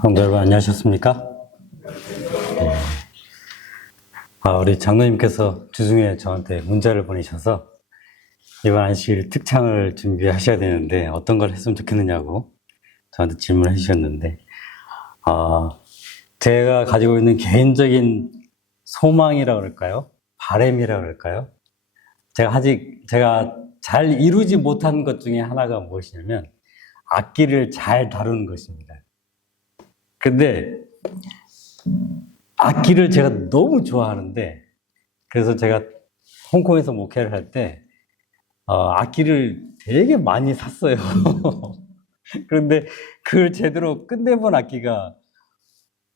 성도 여러분, 안녕하셨습니까? 우리 장로님께서 주중에 저한테 문자를 보내셔서 이번 안식일 특창을 준비하셔야 되는데 어떤 걸 했으면 좋겠느냐고 저한테 질문을 해주셨는데, 제가 가지고 있는 개인적인 소망이라고 그럴까요? 바람이라고 그럴까요? 제가 잘 이루지 못한 것 중에 하나가 무엇이냐면 악기를 잘 다루는 것입니다. 근데 악기를 제가 너무 좋아하는데, 그래서 제가 홍콩에서 목회를 할 때 악기를 되게 많이 샀어요. 그런데 그걸 제대로 끝내본 악기가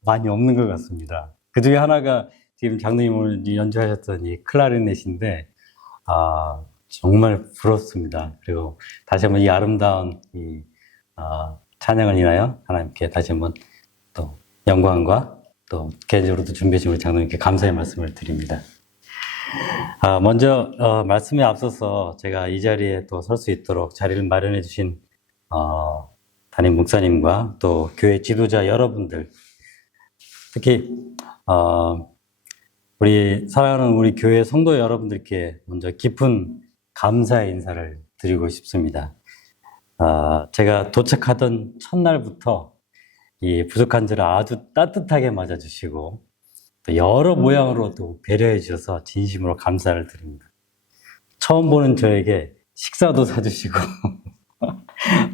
많이 없는 것 같습니다. 그 중에 하나가 지금 장로님 오늘 연주하셨던 이 클라리넷인데, 정말 부럽습니다. 그리고 다시 한번 이 아름다운 찬양을 인하여 하나님께 다시 한번 또 영광과 또 개인적으로도 준비해 주신 우리 장로님께 감사의 말씀을 드립니다. 먼저 말씀에 앞서서 제가 이 자리에 또 설 수 있도록 자리를 마련해 주신 담임 목사님과 또 교회 지도자 여러분들, 특히 우리 사랑하는 우리 교회 성도 여러분들께 먼저 깊은 감사의 인사를 드리고 싶습니다. 제가 도착하던 첫날부터 이 부족한 저를 아주 따뜻하게 맞아주시고 또 여러 모양으로 또 배려해 주셔서 진심으로 감사를 드립니다. 처음 보는 저에게 식사도 사주시고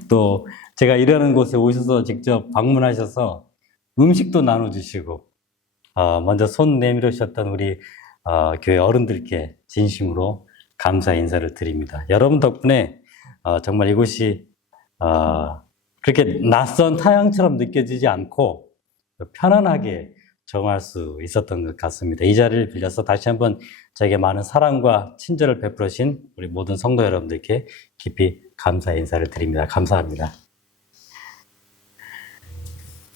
또 제가 일하는 곳에 오셔서 직접 방문하셔서 음식도 나눠주시고, 먼저 손 내밀어 주셨던 우리 교회 어른들께 진심으로 감사 인사를 드립니다. 여러분 덕분에 정말 이곳이 그렇게 낯선 타향처럼 느껴지지 않고 편안하게 정할 수 있었던 것 같습니다. 이 자리를 빌려서 다시 한번 저에게 많은 사랑과 친절을 베풀어 주신 우리 모든 성도 여러분들께 깊이 감사의 인사를 드립니다. 감사합니다.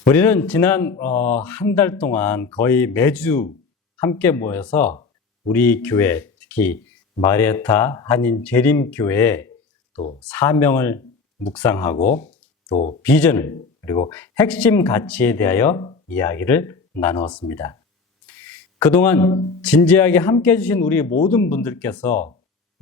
우리는 지난 한 달 동안 거의 매주 함께 모여서 우리 교회, 특히 마리아타 한인 재림교회의 또 사명을 묵상하고 또 비전을, 그리고 핵심 가치에 대하여 이야기를 나누었습니다. 그동안 진지하게 함께 해주신 우리 모든 분들께서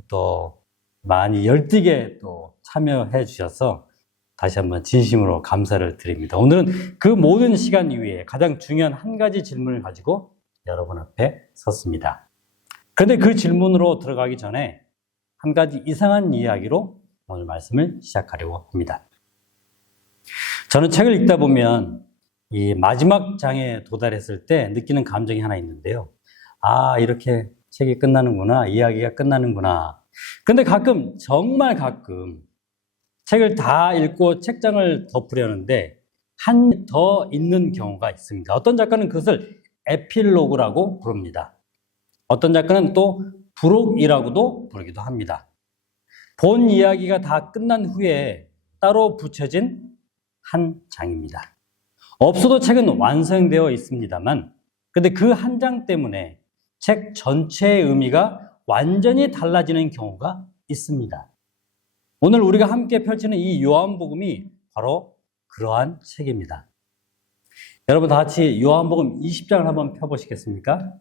또 많이 열띠게 또 참여해 주셔서 다시 한번 진심으로 감사를 드립니다. 오늘은 그 모든 시간 이후에 가장 중요한 한 가지 질문을 가지고 여러분 앞에 섰습니다. 그런데 그 질문으로 들어가기 전에 한 가지 이상한 이야기로 오늘 말씀을 시작하려고 합니다. 저는 책을 읽다 보면 이 마지막 장에 도달했을 때 느끼는 감정이 하나 있는데요. 이렇게 책이 끝나는구나, 이야기가 끝나는구나. 근데 가끔, 정말 가끔 책을 다 읽고 책장을 덮으려는데 한 더 있는 경우가 있습니다. 어떤 작가는 그것을 에필로그라고 부릅니다. 어떤 작가는 또 부록이라고도 부르기도 합니다. 본 이야기가 다 끝난 후에 따로 붙여진 한 장입니다. 없어도 책은 완성되어 있습니다만, 근데 그 한 장 때문에 책 전체의 의미가 완전히 달라지는 경우가 있습니다. 오늘 우리가 함께 펼치는 이 요한복음이 바로 그러한 책입니다. 여러분 다 같이 요한복음 20장을 한번 펴보시겠습니까?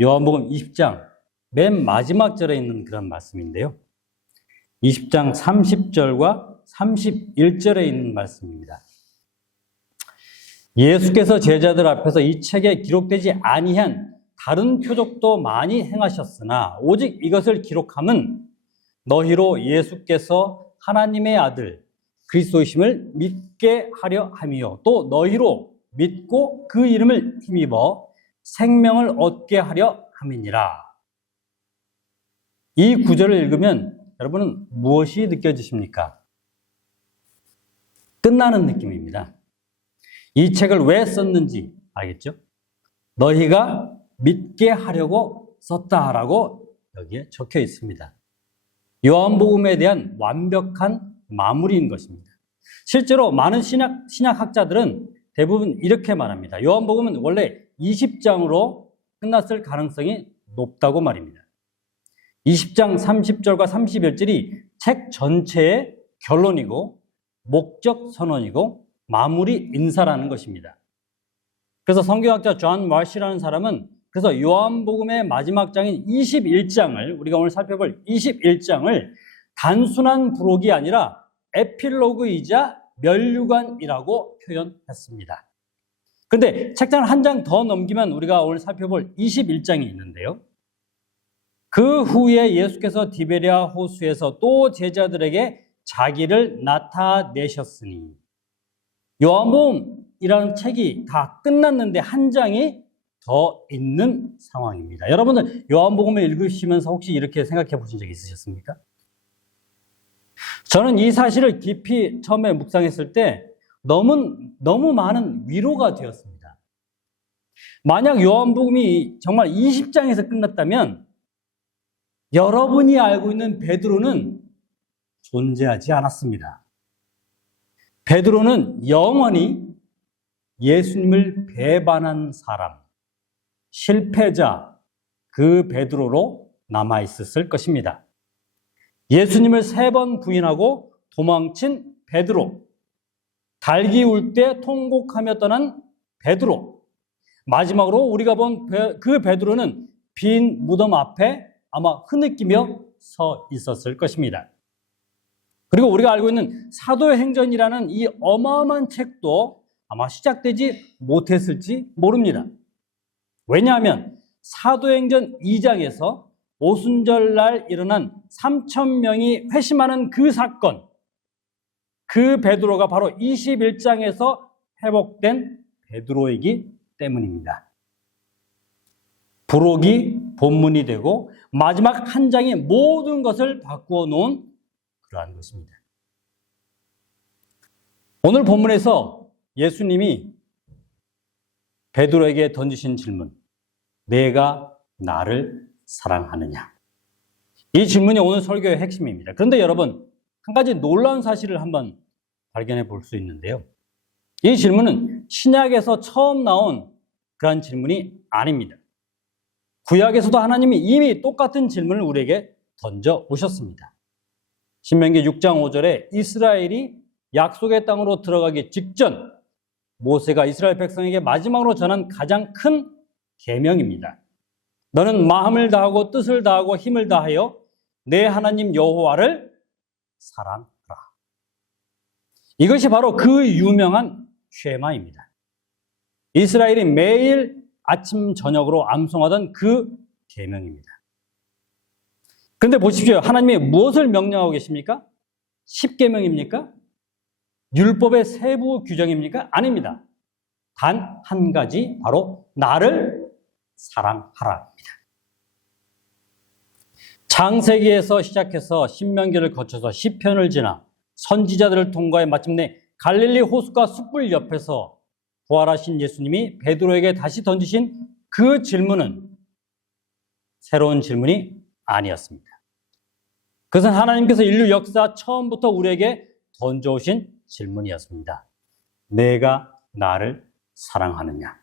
요한복음 20장 맨 마지막 절에 있는 그런 말씀인데요. 20장 30절과 31절에 있는 말씀입니다. 예수께서 제자들 앞에서 이 책에 기록되지 아니한 다른 표적도 많이 행하셨으나 오직 이것을 기록함은 너희로 예수께서 하나님의 아들 그리스도이심을 믿게 하려 함이요 또 너희로 믿고 그 이름을 힘입어 생명을 얻게 하려 함이니라. 이 구절을 읽으면 여러분은 무엇이 느껴지십니까? 끝나는 느낌입니다. 이 책을 왜 썼는지 알겠죠? 너희가 믿게 하려고 썼다라고 여기에 적혀 있습니다. 요한복음에 대한 완벽한 마무리인 것입니다. 실제로 많은 신약학자들은 대부분 이렇게 말합니다. 요한복음은 원래 20장으로 끝났을 가능성이 높다고 말입니다. 20장 30절과 31절이 책 전체의 결론이고 목적 선언이고 마무리 인사라는 것입니다. 그래서 성경학자 존 마시라는 사람은 그래서 요한복음의 마지막 장인 21장을 우리가 오늘 살펴볼 21장을 단순한 부록이 아니라 에필로그이자 면류관이라고 표현했습니다. 그런데 책장을 한 장 더 넘기면 우리가 오늘 살펴볼 21장이 있는데요. 그 후에 예수께서 디베랴 호수에서 또 제자들에게 자기를 나타내셨으니 요한복음이라는 책이 다 끝났는데 한 장이 더 있는 상황입니다. 여러분들 요한복음을 읽으시면서 혹시 이렇게 생각해 보신 적 있으셨습니까? 저는 이 사실을 깊이 처음에 묵상했을 때 너무 많은 위로가 되었습니다. 만약 요한복음이 정말 20장에서 끝났다면 여러분이 알고 있는 베드로는 존재하지 않았습니다. 베드로는 영원히 예수님을 배반한 사람, 실패자, 그 베드로로 남아있었을 것입니다. 예수님을 3번 부인하고 도망친 베드로, 달기 울 때 통곡하며 떠난 베드로, 마지막으로 우리가 본 그 베드로는 빈 무덤 앞에 아마 흐느끼며 서 있었을 것입니다. 그리고 우리가 알고 있는 사도행전이라는 이 어마어마한 책도 아마 시작되지 못했을지 모릅니다. 왜냐하면 사도행전 2장에서 오순절날 일어난 3,000명이 회심하는 그 사건, 그 베드로가 바로 21장에서 회복된 베드로이기 때문입니다. 부록이 본문이 되고 마지막 한 장이 모든 것을 바꾸어 놓은 그러한 것입니다. 오늘 본문에서 예수님이 베드로에게 던지신 질문, 내가 나를 사랑하느냐? 이 질문이 오늘 설교의 핵심입니다. 그런데 여러분, 한 가지 놀라운 사실을 한번 발견해 볼 수 있는데요. 이 질문은 신약에서 처음 나온 그런 질문이 아닙니다. 구약에서도 하나님이 이미 똑같은 질문을 우리에게 던져 오셨습니다. 신명기 6장 5절에 이스라엘이 약속의 땅으로 들어가기 직전 모세가 이스라엘 백성에게 마지막으로 전한 가장 큰 계명입니다. 너는 마음을 다하고 뜻을 다하고 힘을 다하여 내 하나님 여호와를 사랑하라. 이것이 바로 그 유명한 쉐마입니다. 이스라엘이 매일 아침 저녁으로 암송하던 그 계명입니다. 그런데 보십시오. 하나님이 무엇을 명령하고 계십니까? 10계명입니까? 율법의 세부 규정입니까? 아닙니다. 단 한 가지, 바로 나를 사랑하라입니다. 창세기에서 시작해서 신명기를 거쳐서 시편을 지나 선지자들을 통과해 마침내 갈릴리 호수가 숯불 옆에서 부활하신 예수님이 베드로에게 다시 던지신 그 질문은 새로운 질문이 아니었습니다. 그것은 하나님께서 인류 역사 처음부터 우리에게 던져오신 질문이었습니다. 내가 나를 사랑하느냐?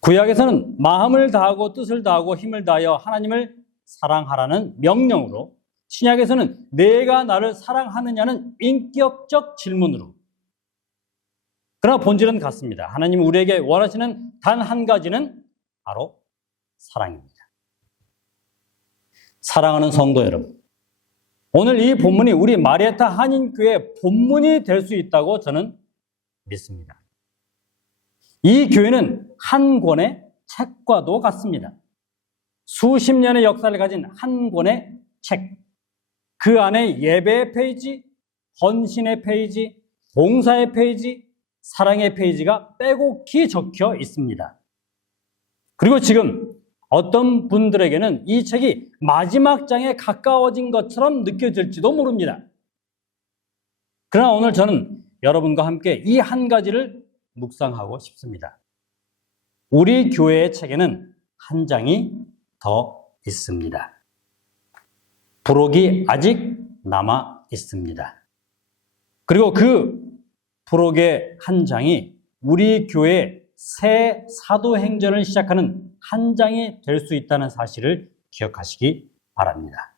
구약에서는 마음을 다하고 뜻을 다하고 힘을 다하여 하나님을 사랑하라는 명령으로, 신약에서는 내가 나를 사랑하느냐는 인격적 질문으로. 그러나 본질은 같습니다. 하나님이 우리에게 원하시는 단 한 가지는 바로 사랑입니다. 사랑하는 성도 여러분, 오늘 이 본문이 우리 마리아타 한인교회 본문이 될 수 있다고 저는 믿습니다. 이 교회는 한 권의 책과도 같습니다. 수십 년의 역사를 가진 한 권의 책. 그 안에 예배의 페이지, 헌신의 페이지, 봉사의 페이지, 사랑의 페이지가 빼곡히 적혀 있습니다. 그리고 지금 어떤 분들에게는 이 책이 마지막 장에 가까워진 것처럼 느껴질지도 모릅니다. 그러나 오늘 저는 여러분과 함께 이 한 가지를 묵상하고 싶습니다. 우리 교회의 책에는 한 장이 더 있습니다. 부록이 아직 남아 있습니다. 그리고 그 부록의 한 장이 우리 교회의 새 사도행전을 시작하는 한 장이 될 수 있다는 사실을 기억하시기 바랍니다.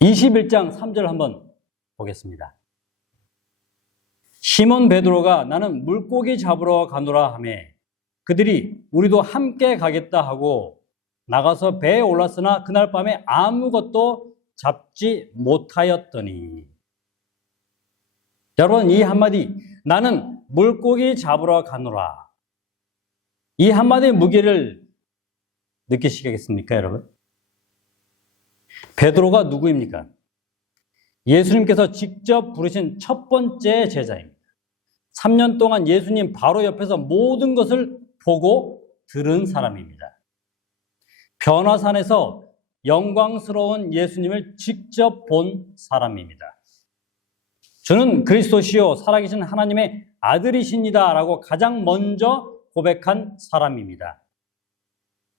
21장 3절 한번 보겠습니다. 시몬 베드로가 나는 물고기 잡으러 가노라 하매 그들이 우리도 함께 가겠다 하고 나가서 배에 올랐으나 그날 밤에 아무것도 잡지 못하였더니. 여러분, 이 한마디 나는 물고기 잡으러 가노라, 이 한마디의 무게를 느끼시겠습니까, 여러분? 베드로가 누구입니까? 예수님께서 직접 부르신 첫 번째 제자입니다. 3년 동안 예수님 바로 옆에서 모든 것을 보고 들은 사람입니다. 변화산에서 영광스러운 예수님을 직접 본 사람입니다. 저는 그리스도시요 살아계신 하나님의 아들이십니다 라고 가장 먼저 고백한 사람입니다.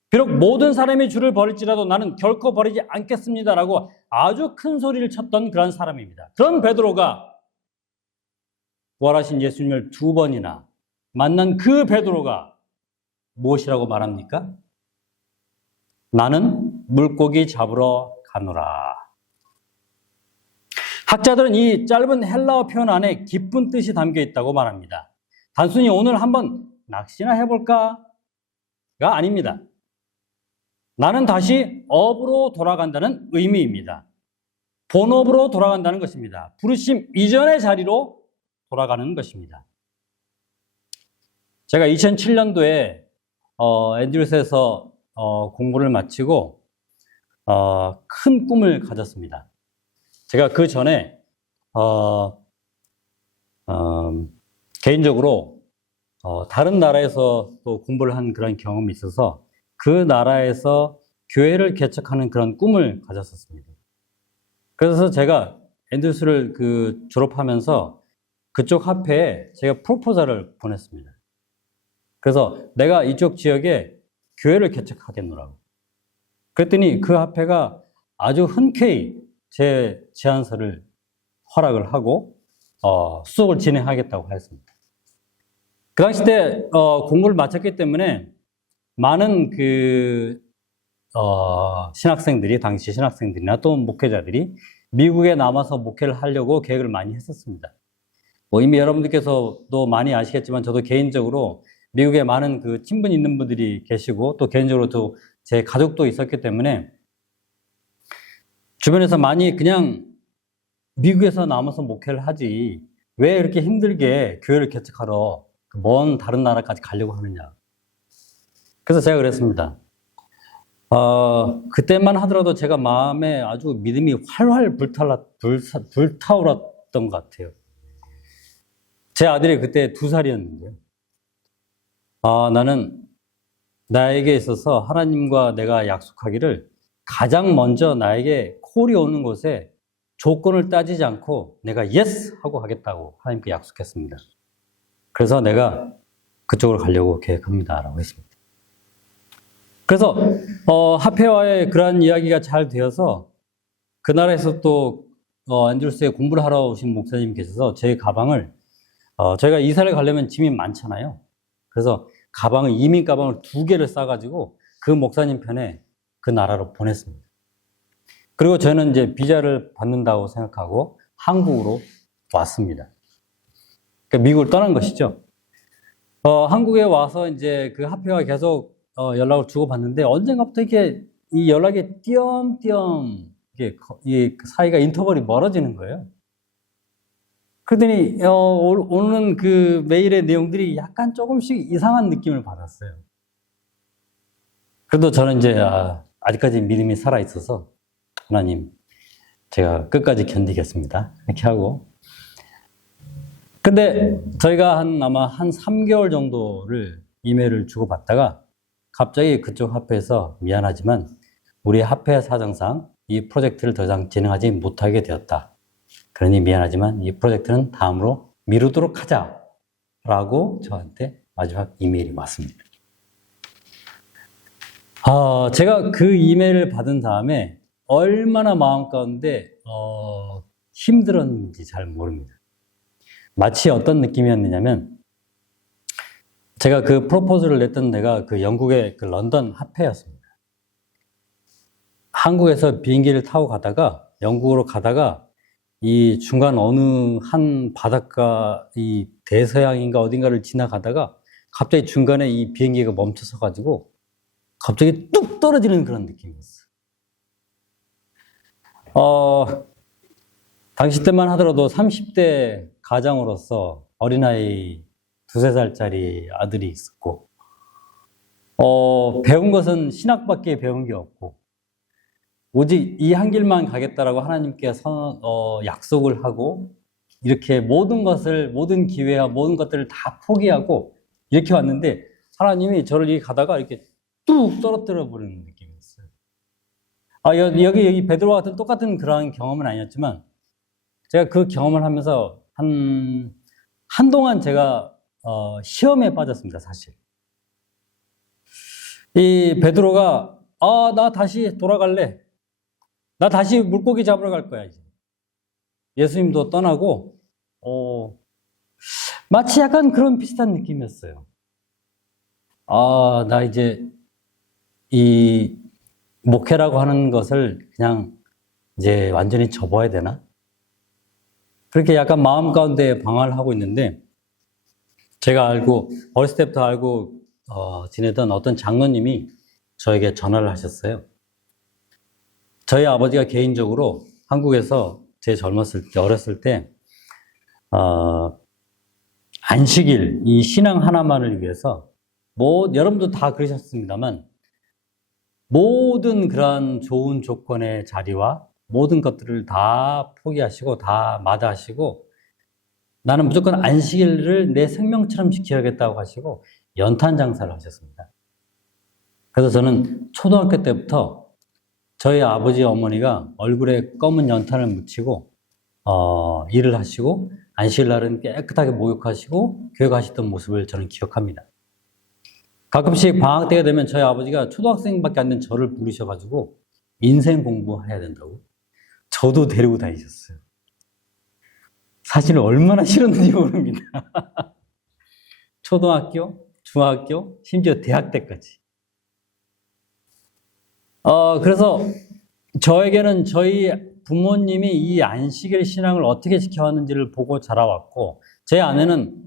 비록 모든 사람이 주를 버릴지라도 나는 결코 버리지 않겠습니다 라고 아주 큰 소리를 쳤던 그런 사람입니다. 그런 베드로가 부활하신 예수님을 2번이나 만난 그 베드로가 무엇이라고 말합니까? 나는 물고기 잡으러 가노라. 학자들은 이 짧은 헬라어 표현 안에 깊은 뜻이 담겨 있다고 말합니다. 단순히 오늘 한번 낚시나 해볼까가 아닙니다. 나는 다시 업으로 돌아간다는 의미입니다. 본업으로 돌아간다는 것입니다. 부르심 이전의 자리로 돌아가는 것입니다. 제가 2007년도에 앤드루스에서 공부를 마치고 큰 꿈을 가졌습니다. 제가 그 전에 개인적으로 다른 나라에서 또 공부를 한 그런 경험이 있어서 그 나라에서 교회를 개척하는 그런 꿈을 가졌었습니다. 그래서 제가 앤드루스를 졸업하면서 그쪽 합회에 제가 프로포절을 보냈습니다. 그래서 내가 이쪽 지역에 교회를 개척하겠노라고. 그랬더니 그 합회가 아주 흔쾌히 제 제안서를 허락을 하고 수업을 진행하겠다고 하였습니다. 그 당시 때 공부를 마쳤기 때문에 많은 신학생들이, 당시 신학생들이나 또 목회자들이 미국에 남아서 목회를 하려고 계획을 많이 했었습니다. 이미 여러분들께서도 많이 아시겠지만 저도 개인적으로 미국에 많은 친분 있는 분들이 계시고 또 개인적으로 또 제 가족도 있었기 때문에 주변에서 많이 그냥 미국에서 남아서 목회를 하지 왜 이렇게 힘들게 교회를 개척하러 먼 다른 나라까지 가려고 하느냐. 그래서 제가 그랬습니다. 그때만 하더라도 제가 마음에 아주 믿음이 활활 불타올랐던 것 같아요. 제 아들이 그때 2살이었는데요. 나는 나에게 있어서 하나님과 내가 약속하기를 가장 먼저 나에게 콜이 오는 곳에 조건을 따지지 않고 내가 예스 하고 하겠다고 하나님께 약속했습니다. 그래서 내가 그쪽으로 가려고 계획합니다 라고 했습니다. 그래서 합회와의 그러한 이야기가 잘 되어서 그 나라에서 또 앤드루스에 공부를 하러 오신 목사님 계셔서 제 가방을 저희가 이사를 가려면 짐이 많잖아요. 그래서 이민 가방을 2개를 싸가지고 그 목사님 편에 그 나라로 보냈습니다. 그리고 저는 이제 비자를 받는다고 생각하고 한국으로 왔습니다. 그러니까 미국을 떠난 것이죠. 한국에 와서 이제 그 합회와 계속 연락을 주고받는데 언젠가부터 이렇게 이 연락이 띄엄띄엄 이 사이가 인터벌이 멀어지는 거예요. 그러더니 오는 그 메일의 내용들이 약간 조금씩 이상한 느낌을 받았어요. 그래도 저는 이제 아직까지 믿음이 살아있어서 하나님 제가 끝까지 견디겠습니다 이렇게 하고, 근데 저희가 아마 한 3개월 정도를 이메일을 주고받다가 갑자기 그쪽 합회에서 미안하지만 우리 합회 사정상 이 프로젝트를 더 이상 진행하지 못하게 되었다. 그러니 미안하지만 이 프로젝트는 다음으로 미루도록 하자라고 저한테 마지막 이메일이 왔습니다. 제가 그 이메일을 받은 다음에 얼마나 마음 가운데 힘들었는지 잘 모릅니다. 마치 어떤 느낌이었느냐면 제가 그 프로포즈를 냈던 데가 영국의 런던 합회였습니다. 한국에서 비행기를 타고 가다가 영국으로 가다가 이 중간 어느 한 바닷가 이 대서양인가 어딘가를 지나가다가 갑자기 중간에 이 비행기가 멈춰서 가지고 갑자기 뚝 떨어지는 그런 느낌이었어요. 당시 때만 하더라도 30대 가장으로서 어린아이 2~3살짜리 아들이 있었고, 배운 것은 신학밖에 배운 게 없고, 오직 이 한 길만 가겠다라고 하나님께 약속을 하고, 이렇게 모든 것을, 모든 기회와 모든 것들을 다 포기하고, 이렇게 왔는데, 하나님이 저를 이렇게 가다가 이렇게 뚝 떨어뜨려 버리는 느낌이었어요. 여기 베드로와 같은 똑같은 그러한 경험은 아니었지만, 제가 그 경험을 하면서 한동안 제가, 시험에 빠졌습니다, 사실. 이 베드로가, 나 다시 돌아갈래. 나 다시 물고기 잡으러 갈 거야, 이제. 예수님도 떠나고, 마치 약간 그런 비슷한 느낌이었어요. 나 이제, 이 목회라고 하는 것을 그냥 이제 완전히 접어야 되나? 그렇게 약간 마음 가운데 방황을 하고 있는데, 제가 어렸을 때부터 알고, 지내던 어떤 장로님이 저에게 전화를 하셨어요. 저희 아버지가 개인적으로 한국에서 제 어렸을 때, 안식일, 이 신앙 하나만을 위해서, 여러분도 다 그러셨습니다만, 모든 그러한 좋은 조건의 자리와 모든 것들을 다 포기하시고, 다 마다하시고, 나는 무조건 안식일을 내 생명처럼 지켜야겠다고 하시고, 연탄 장사를 하셨습니다. 그래서 저는 초등학교 때부터 저희 아버지 어머니가 얼굴에 검은 연탄을 묻히고 일을 하시고 안식일 날은 깨끗하게 목욕하시고 교회 가시던 모습을 저는 기억합니다. 가끔씩 방학 때가 되면 저희 아버지가 초등학생밖에 안 된 저를 부르셔가지고 인생 공부해야 된다고 저도 데리고 다니셨어요. 사실 얼마나 싫었는지 모릅니다. 초등학교, 중학교, 심지어 대학 때까지. 그래서 저에게는 저희 부모님이 이 안식일 신앙을 어떻게 지켜왔는지를 보고 자라왔고, 제 아내는,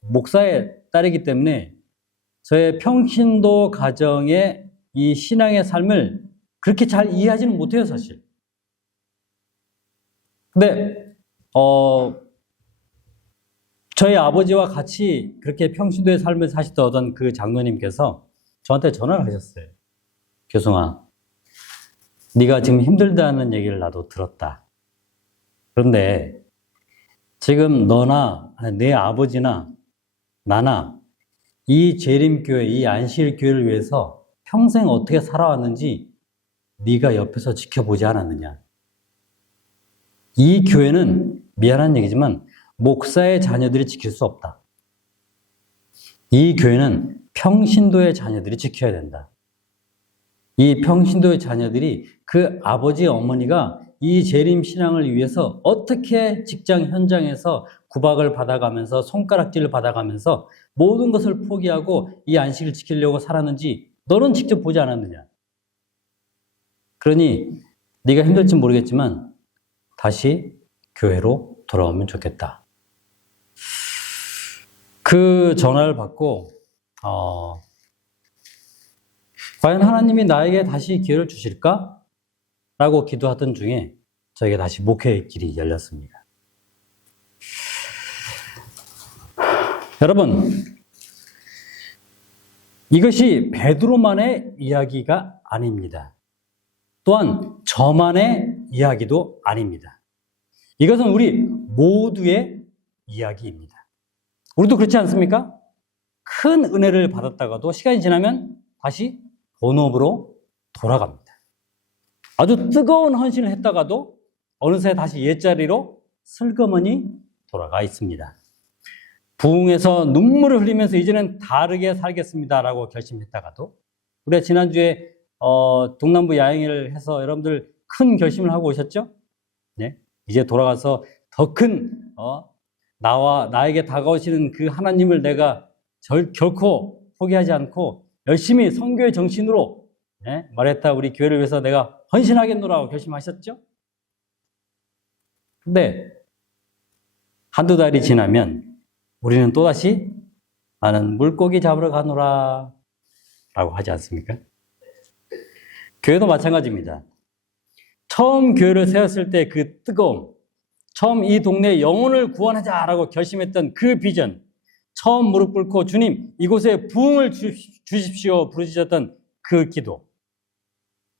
목사의 딸이기 때문에 저의 평신도 가정의 이 신앙의 삶을 그렇게 잘 이해하지는 못해요, 사실. 근데, 저희 아버지와 같이 그렇게 평신도의 삶을 사시던 그 장로님께서 저한테 전화를 하셨어요. 교성아, 네가 지금 힘들다는 얘기를 나도 들었다. 그런데 지금 너나 내 아버지나 나나 이 재림교회, 이 안식일교회를 위해서 평생 어떻게 살아왔는지 네가 옆에서 지켜보지 않았느냐. 이 교회는 미안한 얘기지만 목사의 자녀들이 지킬 수 없다. 이 교회는 평신도의 자녀들이 지켜야 된다. 이 평신도의 자녀들이 그 아버지, 어머니가 이 재림 신앙을 위해서 어떻게 직장 현장에서 구박을 받아가면서 손가락질을 받아가면서 모든 것을 포기하고 이 안식을 지키려고 살았는지 너는 직접 보지 않았느냐. 그러니 네가 힘들지 모르겠지만 다시 교회로 돌아오면 좋겠다. 그 전화를 받고 과연 하나님이 나에게 다시 기회를 주실까? 라고 기도하던 중에 저에게 다시 목회의 길이 열렸습니다. 여러분, 이것이 베드로만의 이야기가 아닙니다. 또한 저만의 이야기도 아닙니다. 이것은 우리 모두의 이야기입니다. 우리도 그렇지 않습니까? 큰 은혜를 받았다가도 시간이 지나면 다시 본업으로 돌아갑니다. 아주 뜨거운 헌신을 했다가도 어느새 다시 옛자리로 슬그머니 돌아가 있습니다. 부흥에서 눈물을 흘리면서 이제는 다르게 살겠습니다라고 결심했다가도 우리가 지난주에 동남부 야행을 해서 여러분들 큰 결심을 하고 오셨죠? 네? 이제 돌아가서 더 큰 나에게 다가오시는 그 하나님을 내가 결코 포기하지 않고 열심히 선교의 정신으로 마리아타 우리 교회를 위해서 내가 헌신하겠노라고 결심하셨죠? 근데 한두 달이 지나면 우리는 또다시 나는 물고기 잡으러 가노라 라고 하지 않습니까? 교회도 마찬가지입니다. 처음 교회를 세웠을 때 그 뜨거움, 처음 이 동네의 영혼을 구원하자라고 결심했던 그 비전, 처음 무릎 꿇고 주님 이곳에 부흥을 주십시오 부르짖었던 그 기도.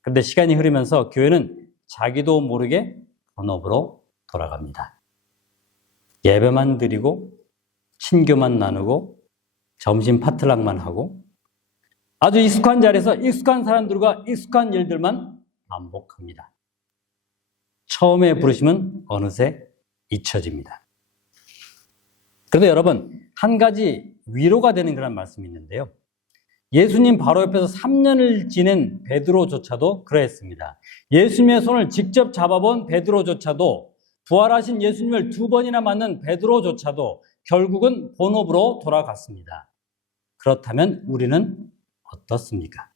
그런데 시간이 흐르면서 교회는 자기도 모르게 본업으로 돌아갑니다. 예배만 드리고 신교만 나누고 점심 파틀락만 하고 아주 익숙한 자리에서 익숙한 사람들과 익숙한 일들만 반복합니다. 처음에 부르심은 어느새 잊혀집니다. 그런데 여러분, 한 가지 위로가 되는 그런 말씀이 있는데요. 예수님 바로 옆에서 3년을 지낸 베드로조차도 그러했습니다. 예수님의 손을 직접 잡아본 베드로조차도, 부활하신 예수님을 2번이나 만난 베드로조차도 결국은 본업으로 돌아갔습니다. 그렇다면 우리는 어떻습니까?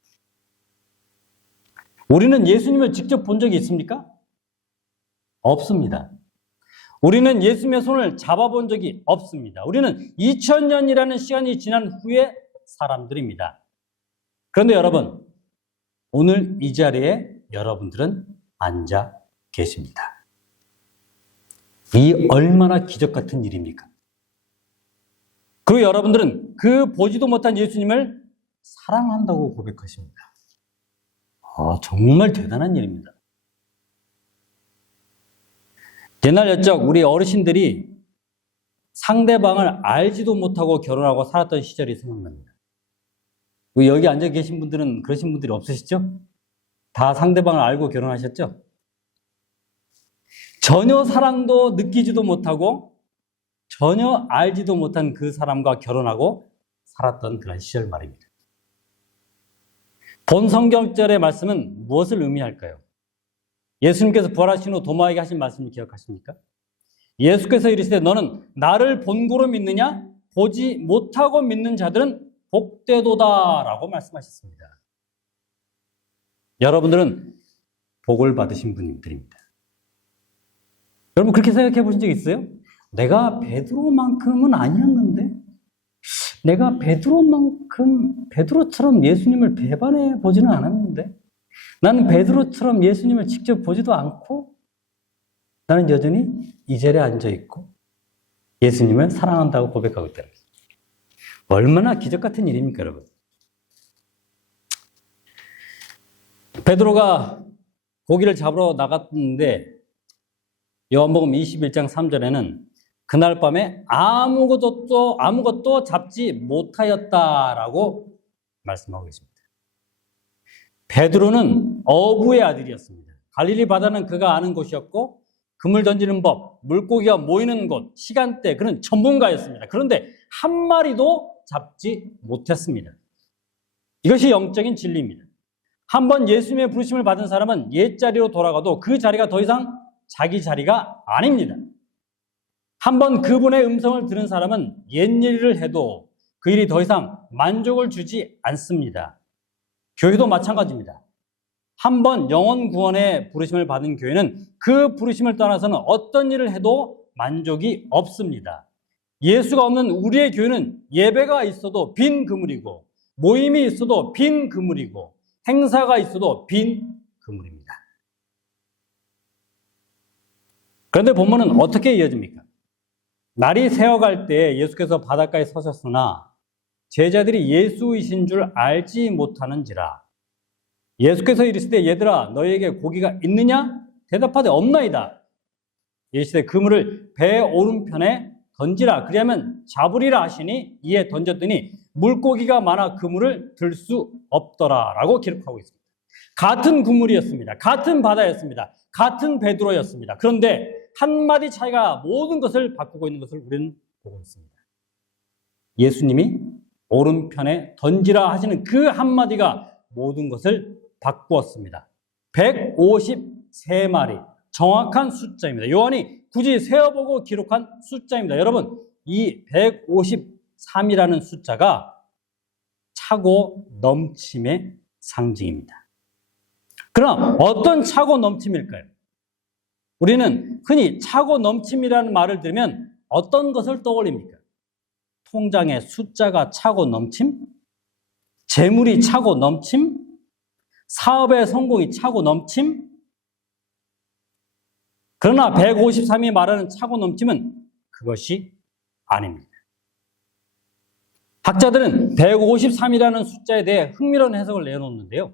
우리는 예수님을 직접 본 적이 있습니까? 없습니다. 우리는 예수님의 손을 잡아본 적이 없습니다. 우리는 2000년이라는 시간이 지난 후의 사람들입니다. 그런데 여러분, 오늘 이 자리에 여러분들은 앉아 계십니다. 이 얼마나 기적 같은 일입니까? 그리고 여러분들은 그 보지도 못한 예수님을 사랑한다고 고백하십니다. 정말 대단한 일입니다. 옛날 옛적 우리 어르신들이 상대방을 알지도 못하고 결혼하고 살았던 시절이 생각납니다. 여기 앉아 계신 분들은 그러신 분들이 없으시죠? 다 상대방을 알고 결혼하셨죠? 전혀 사랑도 느끼지도 못하고 전혀 알지도 못한 그 사람과 결혼하고 살았던 그런 시절 말입니다. 본 성경절의 말씀은 무엇을 의미할까요? 예수님께서 부활하신 후 도마에게 하신 말씀을 기억하십니까? 예수께서 이르시되 너는 나를 본고로 믿느냐? 보지 못하고 믿는 자들은 복되도다 라고 말씀하셨습니다. 여러분들은 복을 받으신 분들입니다. 여러분 그렇게 생각해 보신 적 있어요? 내가 베드로만큼은 아니었는데 내가 베드로처럼 예수님을 배반해 보지는 않았는데 나는 베드로처럼 예수님을 직접 보지도 않고 나는 여전히 이 자리에 앉아있고 예수님을 사랑한다고 고백하고 있다는 거예요. 얼마나 기적 같은 일입니까, 여러분? 베드로가 고기를 잡으러 나갔는데 요한복음 21장 3절에는 그날 밤에 아무것도 잡지 못하였다라고 말씀하고 계십니다. 베드로는 어부의 아들이었습니다. 갈릴리 바다는 그가 아는 곳이었고 그물 던지는 법, 물고기가 모이는 곳, 시간대 그는 전문가였습니다. 그런데 한 마리도 잡지 못했습니다. 이것이 영적인 진리입니다. 한번 예수님의 부르심을 받은 사람은 옛자리로 돌아가도 그 자리가 더 이상 자기 자리가 아닙니다. 한번 그분의 음성을 들은 사람은 옛일을 해도 그 일이 더 이상 만족을 주지 않습니다. 교회도 마찬가지입니다. 한번 영혼 구원의 부르심을 받은 교회는 그 부르심을 떠나서는 어떤 일을 해도 만족이 없습니다. 예수가 없는 우리의 교회는 예배가 있어도 빈 그물이고 모임이 있어도 빈 그물이고 행사가 있어도 빈 그물입니다. 그런데 본문은 어떻게 이어집니까? 날이 새어갈 때 예수께서 바닷가에 서셨으나 제자들이 예수이신 줄 알지 못하는지라. 예수께서 이르시되 얘들아 너희에게 고기가 있느냐? 대답하되 없나이다. 이르시되 그물을 배 오른편에 던지라. 그리하면 잡으리라 하시니 이에 던졌더니 물고기가 많아 그물을 들 수 없더라 라고 기록하고 있습니다. 같은 그물이었습니다. 같은 바다였습니다. 같은 베드로였습니다. 그런데 한마디 차이가 모든 것을 바꾸고 있는 것을 우리는 보고 있습니다. 예수님이 오른편에 던지라 하시는 그 한마디가 모든 것을 바꾸었습니다. 153마리, 정확한 숫자입니다. 요한이 굳이 세어보고 기록한 숫자입니다. 여러분, 이 153이라는 숫자가 차고 넘침의 상징입니다. 그럼 어떤 차고 넘침일까요? 우리는 흔히 차고 넘침이라는 말을 들으면 어떤 것을 떠올립니까? 통장에 숫자가 차고 넘침? 재물이 차고 넘침? 사업의 성공이 차고 넘침? 그러나 153이 말하는 차고 넘침은 그것이 아닙니다. 학자들은 153이라는 숫자에 대해 흥미로운 해석을 내놓는데요.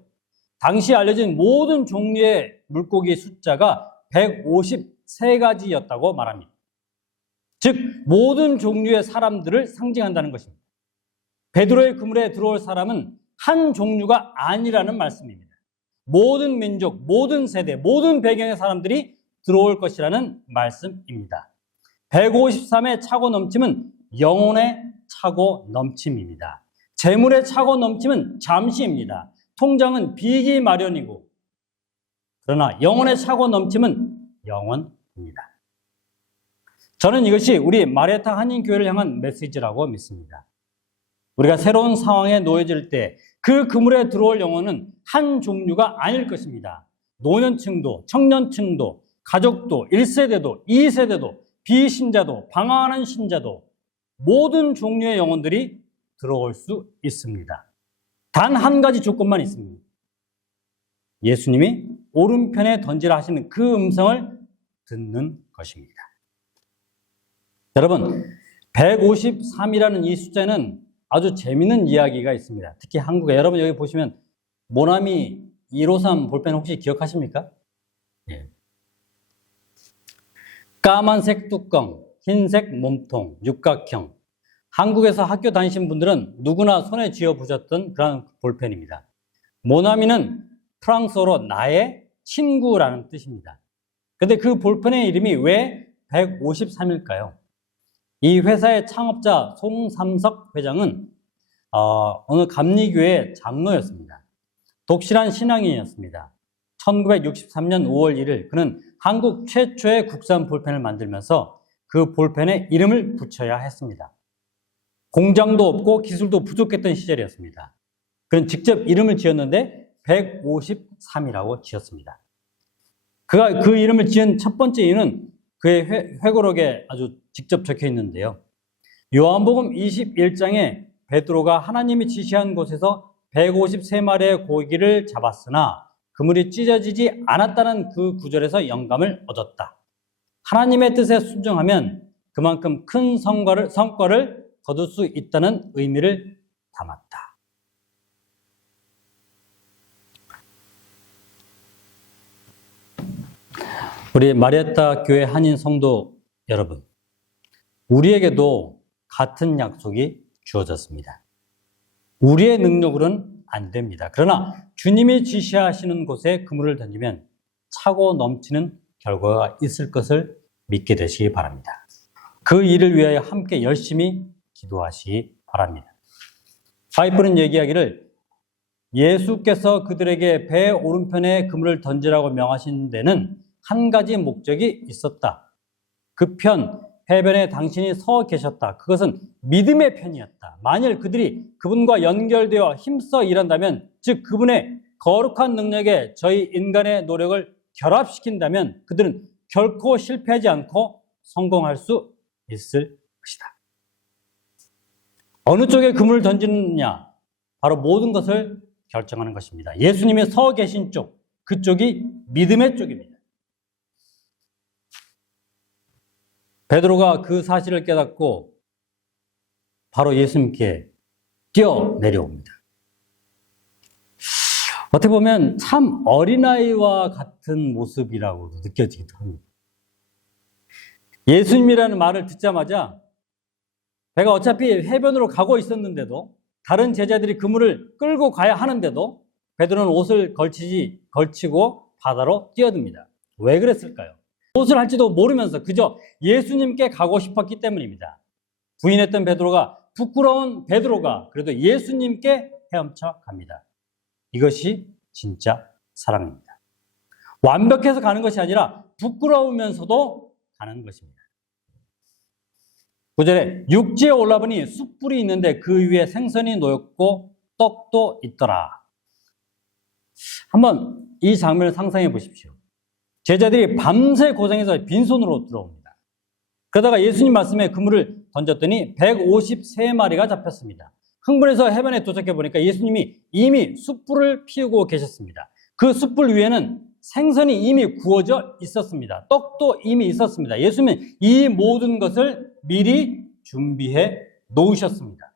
당시 알려진 모든 종류의 물고기 숫자가 153가지였다고 말합니다. 즉 모든 종류의 사람들을 상징한다는 것입니다. 베드로의 그물에 들어올 사람은 한 종류가 아니라는 말씀입니다. 모든 민족, 모든 세대, 모든 배경의 사람들이 들어올 것이라는 말씀입니다. 153의 차고 넘침은 영혼의 차고 넘침입니다. 재물의 차고 넘침은 잠시입니다. 통장은 비기 마련이고, 그러나 영혼의 차고 넘침은 영원입니다. 저는 이것이 우리 마리아타 한인교회를 향한 메시지라고 믿습니다. 우리가 새로운 상황에 놓여질 때 그 그물에 들어올 영혼은 한 종류가 아닐 것입니다. 노년층도, 청년층도, 가족도, 1세대도, 2세대도, 비신자도, 방황하는 신자도 모든 종류의 영혼들이 들어올 수 있습니다. 단 한 가지 조건만 있습니다. 예수님이 오른편에 던지라 하시는 그 음성을 듣는 것입니다. 여러분, 153이라는 이 숫자는 아주 재미있는 이야기가 있습니다. 특히 한국에, 여러분 여기 보시면 모나미 153 볼펜 혹시 기억하십니까? 예. 까만색 뚜껑, 흰색 몸통, 육각형. 한국에서 학교 다니신 분들은 누구나 손에 쥐어보셨던 그런 볼펜입니다. 모나미는 프랑스어로 나의 친구라는 뜻입니다. 근데 그 볼펜의 이름이 왜 153일까요? 이 회사의 창업자 송삼석 회장은 어느 감리교회 장로였습니다. 독실한 신앙인이었습니다. 1963년 5월 1일 그는 한국 최초의 국산 볼펜을 만들면서 그 볼펜에 이름을 붙여야 했습니다. 공장도 없고 기술도 부족했던 시절이었습니다. 그는 직접 이름을 지었는데 153이라고 지었습니다. 그가 그 이름을 지은 첫 번째 이유는 그의 회고록에 아주 직접 적혀 있는데요. 요한복음 21장에 베드로가 하나님이 지시한 곳에서 153마리의 고기를 잡았으나 그물이 찢어지지 않았다는 그 구절에서 영감을 얻었다. 하나님의 뜻에 순종하면 그만큼 큰 성과를 거둘 수 있다는 의미를 담았다. 우리 마리아타 교회 한인 성도 여러분, 우리에게도 같은 약속이 주어졌습니다. 우리의 능력으로는 안 됩니다. 그러나 주님이 지시하시는 곳에 그물을 던지면 차고 넘치는 결과가 있을 것을 믿게 되시기 바랍니다. 그 일을 위하여 함께 열심히 기도하시기 바랍니다. 바이블은 얘기하기를 예수께서 그들에게 배 오른편에 그물을 던지라고 명하신 데는 한 가지 목적이 있었다. 그 편, 해변에 당신이 서 계셨다. 그것은 믿음의 편이었다. 만일 그들이 그분과 연결되어 힘써 일한다면, 즉 그분의 거룩한 능력에 저희 인간의 노력을 결합시킨다면 그들은 결코 실패하지 않고 성공할 수 있을 것이다. 어느 쪽에 그물을 던지느냐, 바로 모든 것을 결정하는 것입니다. 예수님이 서 계신 쪽, 그쪽이 믿음의 쪽입니다. 베드로가 그 사실을 깨닫고 바로 예수님께 뛰어 내려옵니다. 어떻게 보면 참 어린아이와 같은 모습이라고 느껴지기도 합니다. 예수님이라는 말을 듣자마자 배가 어차피 해변으로 가고 있었는데도, 다른 제자들이 그물을 끌고 가야 하는데도 베드로는 옷을 걸치고 바다로 뛰어듭니다. 왜 그랬을까요? 무엇을 할지도 모르면서 그저 예수님께 가고 싶었기 때문입니다. 부인했던 베드로가, 부끄러운 베드로가 그래도 예수님께 헤엄쳐 갑니다. 이것이 진짜 사랑입니다. 완벽해서 가는 것이 아니라 부끄러우면서도 가는 것입니다. 9절에 육지에 올라보니 숯불이 있는데 그 위에 생선이 놓였고 떡도 있더라. 한번 이 장면을 상상해 보십시오. 제자들이 밤새 고생해서 빈손으로 들어옵니다. 그러다가 예수님 말씀에 그물을 던졌더니 153마리가 잡혔습니다. 흥분해서 해변에 도착해 보니까 예수님이 이미 숯불을 피우고 계셨습니다. 그 숯불 위에는 생선이 이미 구워져 있었습니다. 떡도 이미 있었습니다. 예수님은 이 모든 것을 미리 준비해 놓으셨습니다.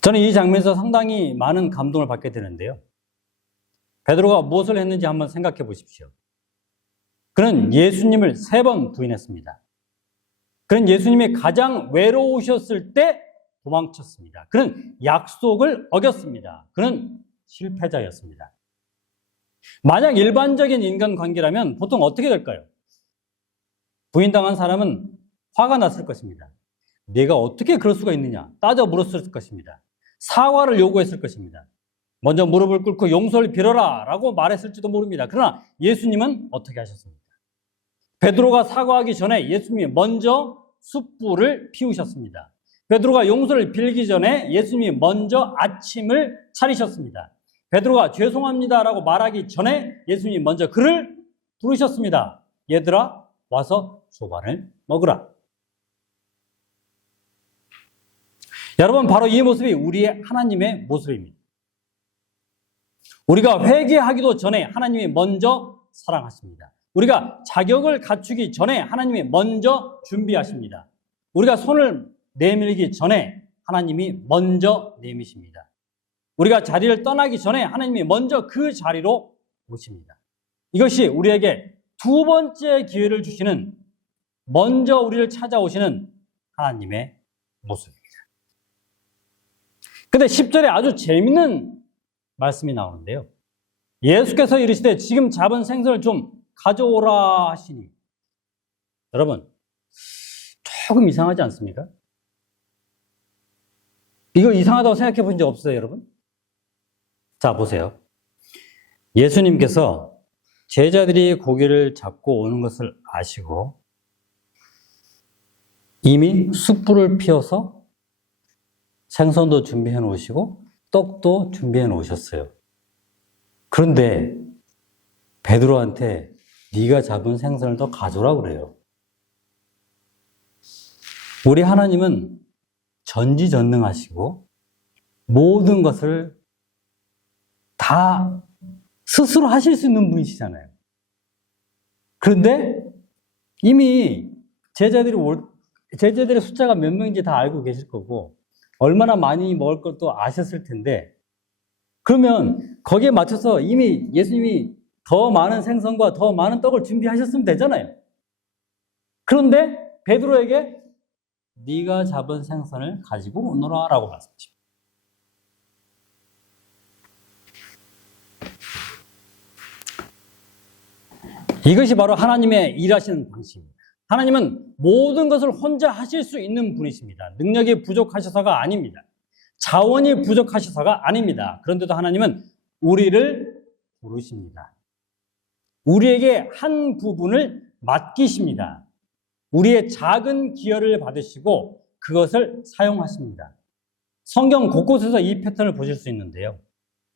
저는 이 장면에서 상당히 많은 감동을 받게 되는데요. 베드로가 무엇을 했는지 한번 생각해 보십시오. 그는 예수님을 3번 부인했습니다. 그는 예수님이 가장 외로우셨을 때 도망쳤습니다. 그는 약속을 어겼습니다. 그는 실패자였습니다. 만약 일반적인 인간관계라면 보통 어떻게 될까요? 부인당한 사람은 화가 났을 것입니다. 네가 어떻게 그럴 수가 있느냐 따져 물었을 것입니다. 사과를 요구했을 것입니다. 먼저 무릎을 꿇고 용서를 빌어라 라고 말했을지도 모릅니다. 그러나 예수님은 어떻게 하셨습니까? 베드로가 사과하기 전에 예수님이 먼저 숯불을 피우셨습니다. 베드로가 용서를 빌기 전에 예수님이 먼저 아침을 차리셨습니다. 베드로가 죄송합니다라고 말하기 전에 예수님이 먼저 그를 부르셨습니다. 얘들아 와서 소반을 먹으라. 여러분, 바로 이 모습이 우리의 하나님의 모습입니다. 우리가 회개하기도 전에 하나님이 먼저 사랑하십니다. 우리가 자격을 갖추기 전에 하나님이 먼저 준비하십니다. 우리가 손을 내밀기 전에 하나님이 먼저 내미십니다. 우리가 자리를 떠나기 전에 하나님이 먼저 그 자리로 오십니다. 이것이 우리에게 두 번째 기회를 주시는, 먼저 우리를 찾아오시는 하나님의 모습입니다. 근데 10절에 아주 재밌는 말씀이 나오는데요. 예수께서 이르시되 지금 잡은 생선을 좀 가져오라 하시니. 여러분, 조금 이상하지 않습니까? 이거 이상하다고 생각해 본 적 없어요, 여러분? 자, 보세요. 예수님께서 제자들이 고기를 잡고 오는 것을 아시고 이미 숯불을 피워서 생선도 준비해 놓으시고 떡도 준비해 놓으셨어요. 그런데 베드로한테 네가 잡은 생선을 더 가져오라고 그래요. 우리 하나님은 전지전능하시고 모든 것을 다 스스로 하실 수 있는 분이시잖아요. 그런데 이미 제자들의 숫자가 몇 명인지 다 알고 계실 거고 얼마나 많이 먹을 것도 아셨을 텐데, 그러면 거기에 맞춰서 이미 예수님이 더 많은 생선과 더 많은 떡을 준비하셨으면 되잖아요. 그런데 베드로에게 네가 잡은 생선을 가지고 오너라 라고 말씀하십니다. 이것이 바로 하나님의 일하시는 방식입니다. 하나님은 모든 것을 혼자 하실 수 있는 분이십니다. 능력이 부족하셔서가 아닙니다. 자원이 부족하셔서가 아닙니다. 그런데도 하나님은 우리를 부르십니다. 우리에게 한 부분을 맡기십니다. 우리의 작은 기여를 받으시고 그것을 사용하십니다. 성경 곳곳에서 이 패턴을 보실 수 있는데요.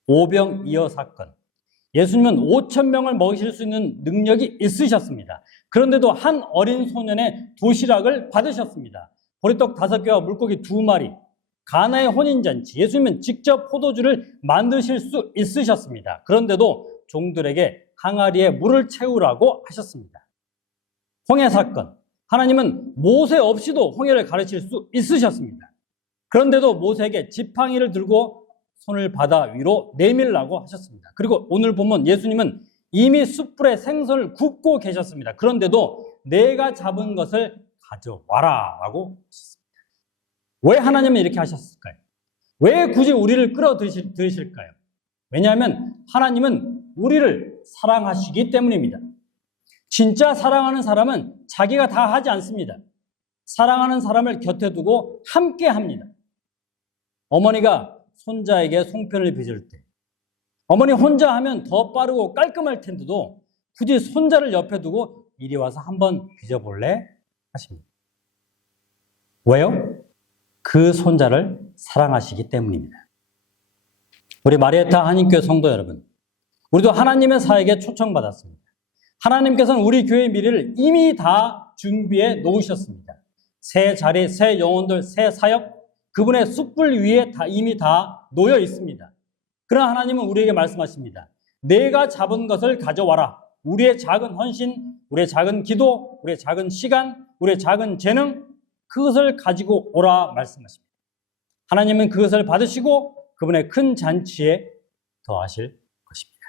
오병이어 사건. 예수님은 5,000명을 먹이실 수 있는 능력이 있으셨습니다. 그런데도 한 어린 소년의 도시락을 받으셨습니다. 보리떡 5개와 물고기 2마리, 가나의 혼인잔치, 예수님은 직접 포도주를 만드실 수 있으셨습니다. 그런데도 종들에게 항아리에 물을 채우라고 하셨습니다. 홍해 사건, 하나님은 모세 없이도 홍해를 가르칠 수 있으셨습니다. 그런데도 모세에게 지팡이를 들고 손을 바다 위로 내밀라고 하셨습니다. 그리고 오늘 보면 예수님은 이미 숯불에 생선을 굽고 계셨습니다. 그런데도 내가 잡은 것을 가져와라 라고 하셨습니다. 왜 하나님은 이렇게 하셨을까요? 왜 굳이 우리를 끌어들이실까요? 왜냐하면 하나님은 우리를 사랑하시기 때문입니다. 진짜 사랑하는 사람은 자기가 다 하지 않습니다. 사랑하는 사람을 곁에 두고 함께 합니다. 어머니가 손자에게 송편을 빚을 때 어머니 혼자 하면 더 빠르고 깔끔할 텐데도 굳이 손자를 옆에 두고 이리 와서 한번 빚어볼래? 하십니다. 왜요? 그 손자를 사랑하시기 때문입니다. 우리 마리에타 한인교회 성도 여러분, 우리도 하나님의 사역에 초청받았습니다. 하나님께서는 우리 교회의 미래를 이미 다 준비해 놓으셨습니다. 새 자리, 새 영혼들, 새 사역, 그분의 숯불 위에 이미 다 놓여 있습니다. 그러나 하나님은 우리에게 말씀하십니다. 내가 잡은 것을 가져와라. 우리의 작은 헌신, 우리의 작은 기도, 우리의 작은 시간, 우리의 작은 재능, 그것을 가지고 오라 말씀하십니다. 하나님은 그것을 받으시고 그분의 큰 잔치에 더하실 것입니다.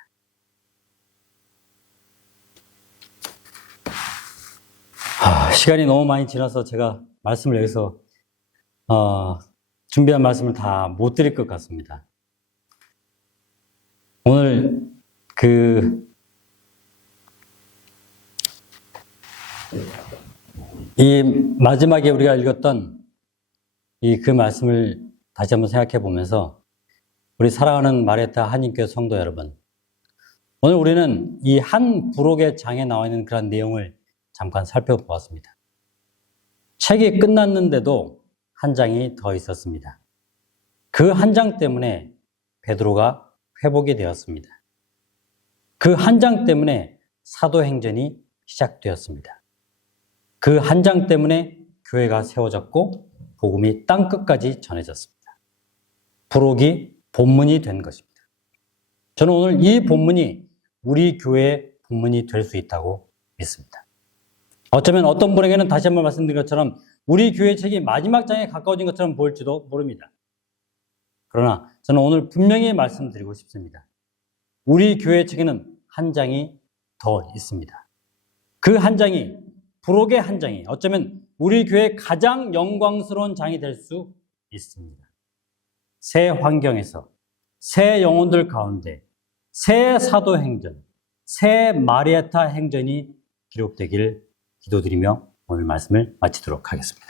시간이 너무 많이 지나서 제가 말씀을 여기서 준비한 말씀을 다 못 드릴 것 같습니다. 오늘 이 마지막에 우리가 읽었던 그 말씀을 다시 한번 생각해 보면서 우리 사랑하는 마리아타 한인교회 성도 여러분, 오늘 우리는 이 한 부록의 장에 나와 있는 그런 내용을 잠깐 살펴보았습니다. 책이 끝났는데도 한 장이 더 있었습니다. 그 한 장 때문에 베드로가 회복이 되었습니다. 그 한 장 때문에 사도행전이 시작되었습니다. 그 한 장 때문에 교회가 세워졌고 복음이 땅끝까지 전해졌습니다. 부록이 본문이 된 것입니다. 저는 오늘 이 본문이 우리 교회의 본문이 될 수 있다고 믿습니다. 어쩌면 어떤 분에게는 다시 한번 말씀드린 것처럼 우리 교회 책이 마지막 장에 가까워진 것처럼 보일지도 모릅니다. 그러나 저는 오늘 분명히 말씀드리고 싶습니다. 우리 교회 책에는 한 장이 더 있습니다. 그 한 장이, 부록의 한 장이 어쩌면 우리 교회의 가장 영광스러운 장이 될 수 있습니다. 새 환경에서, 새 영혼들 가운데, 새 사도행전, 새 마리아타 행전이 기록되길 기도드리며 오늘 말씀을 마치도록 하겠습니다.